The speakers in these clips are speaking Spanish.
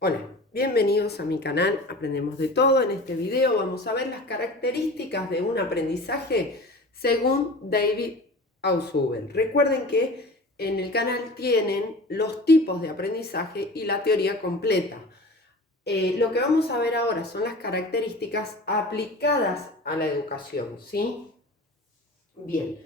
Hola, bienvenidos a mi canal Aprendemos de Todo. En este video vamos a ver las características de un aprendizaje según David Ausubel. Recuerden que en el canal tienen los tipos de aprendizaje y la teoría completa. Lo que vamos a ver ahora son las características aplicadas a la educación, ¿sí? Bien,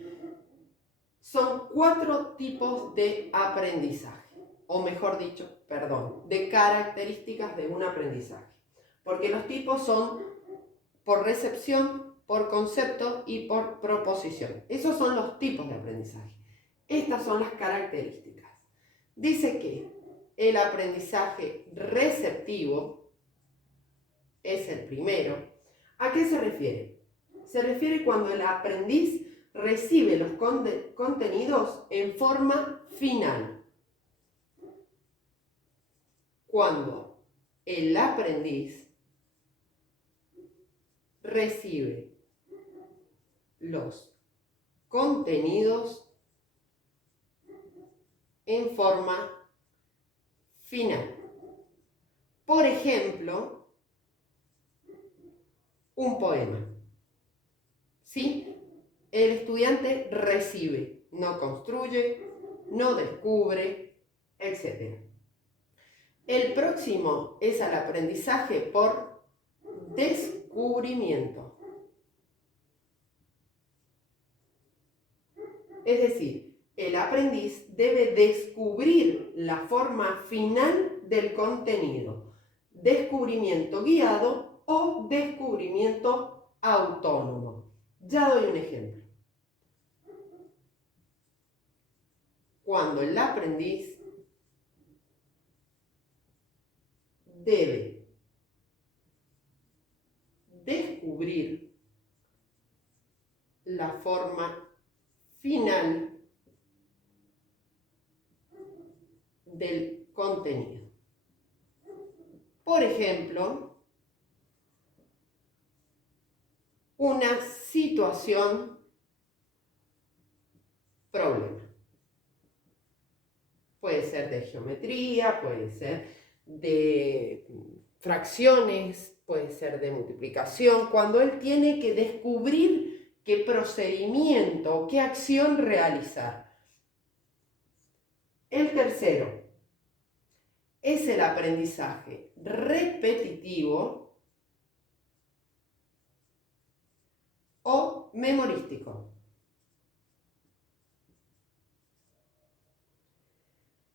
son 4 tipos de aprendizaje, o mejor dicho, perdón, de características de un aprendizaje. Porque los tipos son por recepción, por concepto y por proposición. Esos son los tipos de aprendizaje. Estas son las características. Dice que el aprendizaje receptivo es el primero. ¿A qué se refiere? Se refiere cuando el aprendiz recibe los contenidos en forma final. Cuando el aprendiz recibe los contenidos en forma final. Por ejemplo, un poema. ¿Sí? El estudiante recibe, no construye, no descubre, etc. El próximo es el aprendizaje por descubrimiento. Es decir, el aprendiz debe descubrir la forma final del contenido. Descubrimiento guiado o descubrimiento autónomo. Ya doy un ejemplo. Cuando el aprendiz debe descubrir la forma final del contenido. Por ejemplo, una situación problema. Puede ser de geometría, puede ser de fracciones, puede ser de multiplicación, cuando él tiene que descubrir qué procedimiento o qué acción realizar. El tercero es el aprendizaje repetitivo o memorístico.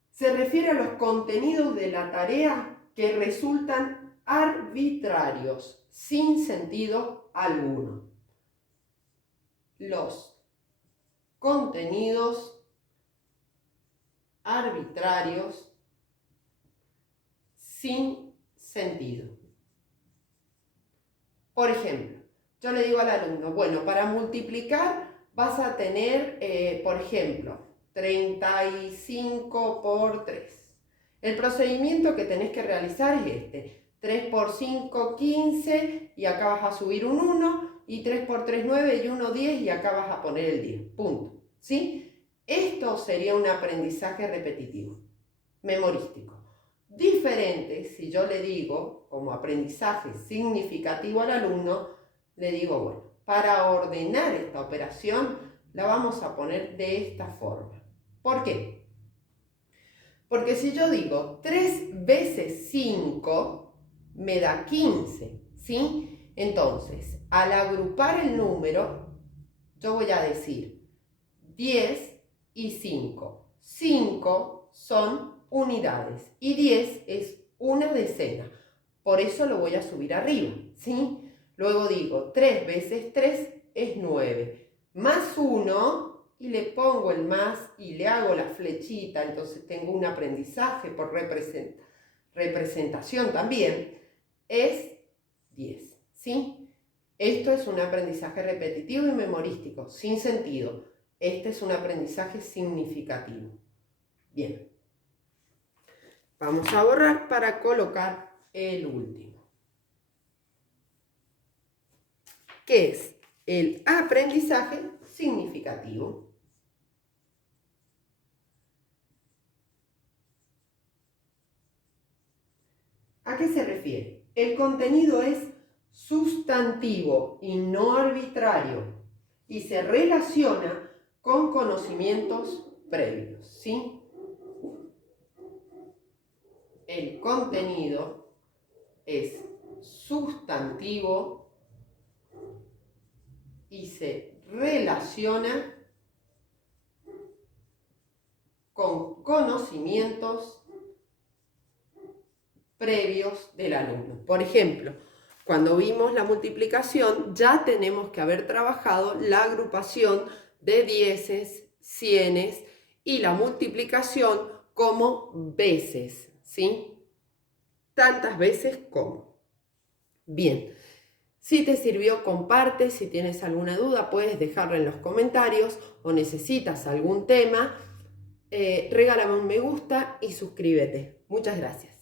Se refiere a los contenidos de la tarea que resultan arbitrarios, sin sentido alguno. Los contenidos arbitrarios sin sentido. Por ejemplo, yo le digo al alumno, bueno, para multiplicar vas a tener, por ejemplo, 35 por 3. El procedimiento que tenés que realizar es este. 3 por 5, 15, y acá vas a subir un 1, y 3 por 3, 9, y 1, 10, y acá vas a poner el 10. Punto. ¿Sí? Esto sería un aprendizaje repetitivo, memorístico. Diferente si yo le digo, como aprendizaje significativo al alumno, le digo, bueno, para ordenar esta operación la vamos a poner de esta forma. ¿Por qué? Porque si yo digo 3 veces 5 me da 15, ¿sí? Entonces, al agrupar el número, yo voy a decir 10 y 5. 5 son unidades y 10 es una decena. Por eso lo voy a subir arriba, ¿sí? Luego digo 3 veces 3 es 9. Más 1, y le pongo el más y le hago la flechita, entonces tengo un aprendizaje por representación también, es 10, ¿sí? Esto es un aprendizaje repetitivo y memorístico, sin sentido. Este es un aprendizaje significativo. Bien. Vamos a borrar para colocar el último, que es el aprendizaje significativo. ¿A qué se refiere? El contenido es sustantivo y no arbitrario y se relaciona con conocimientos previos, ¿sí? El contenido es sustantivo y se relaciona con conocimientos previos del alumno. Por ejemplo, cuando vimos la multiplicación, ya tenemos que haber trabajado la agrupación de dieces, cienes y la multiplicación como veces, ¿sí? Tantas veces como. Bien, si te sirvió, comparte. Si tienes alguna duda, puedes dejarla en los comentarios o necesitas algún tema, regálame un me gusta y suscríbete. Muchas gracias.